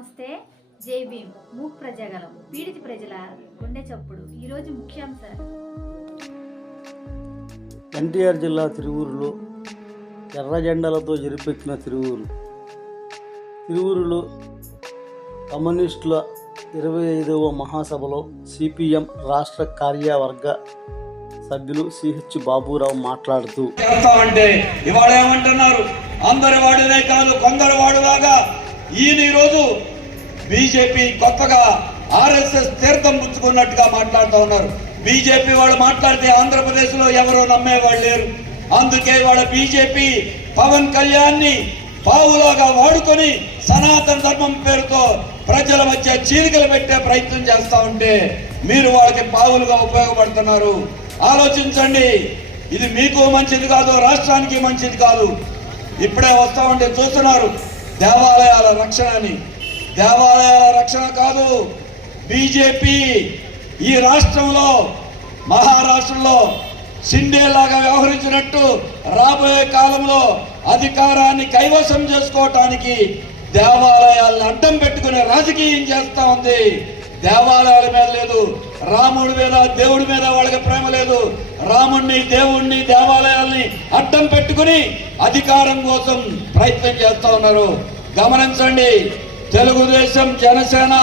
నమస్తే. జై భీమ్. మూక్ ప్రజాగలం. పీడిత ప్రజల గుండె చప్పుడు. ఈరోజు ముఖ్యాంశాలు. ఎన్టీఆర్ జిల్లా తిరువూరులో ఎర్ర జెండాలతో జరిపెట్టిన తిరువూరు. తిరువూరులో కమ్యూనిస్టుల ఇరవై ఐదవ మహాసభలో సిపిఎం రాష్ట్ర కార్యవర్గ సభ్యులు సిహెచ్ బాబురావు మాట్లాడుతూ చేస్తామంటే ఇవాళ ఏమంటున్నారు? అందరి వాడినే కాదు కొందరు వాడులాగా ఈయన ఈరోజు బీజేపీ కొత్తగా ఆర్ఎస్ఎస్ తీర్థం పుచ్చుకున్నట్టుగా మాట్లాడుతూ ఉన్నారు. బీజేపీ వాళ్ళు మాట్లాడితే ఆంధ్రప్రదేశ్లో ఎవరు నమ్మేవాళ్ళు లేరు. అందుకే వాళ్ళ బీజేపీ పవన్ కళ్యాణ్ని పావులాగా వాడుకొని సనాతన ధర్మం పేరుతో ప్రజల మధ్య చీలికలు పెట్టే ప్రయత్నం చేస్తూ ఉంటే మీరు వాళ్ళకి పావులుగా ఉపయోగపడుతున్నారు. ఆలోచించండి. ఇది మీకు మంచిది కాదు రాష్ట్రానికి మంచిది కాదు. ఇప్పుడే వస్తూ ఉంటే చూస్తున్నారు దేవాలయాల రక్షణ అని దేవాలయాల రక్షణ కాదు. బీజేపీ ఈ రాష్ట్రంలో మహారాష్ట్రలో సిండేలాగా వ్యవహరించినట్టు రాబోయే కాలంలో అధికారాన్ని కైవసం చేసుకోవటానికి దేవాలయాలను అడ్డం పెట్టుకునే రాజకీయం చేస్తా ఉంది. దేవాలయాల మీద లేదు రాముడి మీద దేవుడి మీద వాళ్ళకి ప్రేమ లేదు. రాముణ్ణి దేవుణ్ణి దేవాలయాల్ని అడ్డం పెట్టుకుని అధికారం కోసం ప్రయత్నం చేస్తూ ఉన్నారు. గమనించండి తెలుగుదేశం జనసేన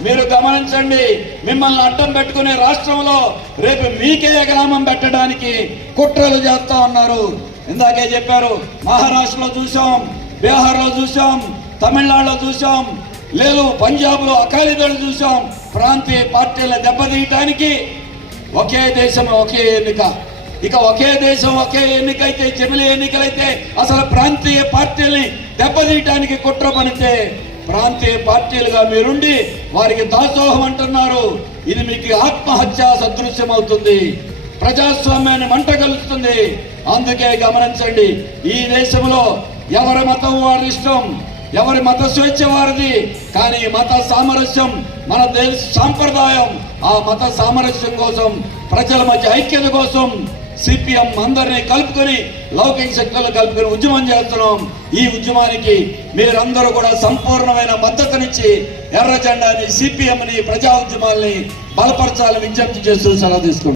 మీరు గమనించండి మిమ్మల్ని అడ్డం పెట్టుకునే రాష్ట్రంలో రేపు మీకే గ్రామం పెట్టడానికి కుట్రలు చేస్తా ఉన్నారు. ఇందాకే చెప్పారు మహారాష్ట్రలో చూసాం బీహార్లో చూసాం తమిళనాడులో చూసాం లేదు పంజాబ్లో అకాలీదళ చూసాం ప్రాంతీయ పార్టీల దెబ్బతీయటానికి ఒకే దేశం ఒకే ఎన్నిక. ఇక ఒకే దేశం ఒకే ఎన్నిక అయితే ఎన్నికలైతే అసలు ప్రాంతీయ పార్టీల్ని దెబ్బతీయటానికి కుట్ర పనితే ప్రాంతీయ పార్టీలుగా మీరుండి వారికి దాసోహం అంటున్నారు. ఇది మీకు ఆత్మహత్య సదృశ్యం అవుతుంది ప్రజాస్వామ్యాన్ని మంట కలుస్తుంది. అందుకే గమనించండి ఈ దేశంలో ఎవరి మతం వారి ఇష్టం ఎవరి మత స్వేచ్ఛ వారిది కానీ మత సామరస్యం మన దేశ సాంప్రదాయం ఆ మత సామరస్యం కోసం ప్రజల మధ్య ఐక్యత కోసం సిపిఎం అందరినీ కలుపుకొని లౌకిక శక్తులు కలుపుకొని ఉద్యమం చేస్తున్నాం. ఈ ఉద్యమానికి మీరందరూ కూడా సంపూర్ణమైన మద్దతునిచ్చి ఎర్ర జెండాని సిపిఎంని ప్రజా ఉద్యమాల్ని బలపరచాలని విజ్ఞప్తి చేస్తూ సలహా తీసుకుంటాం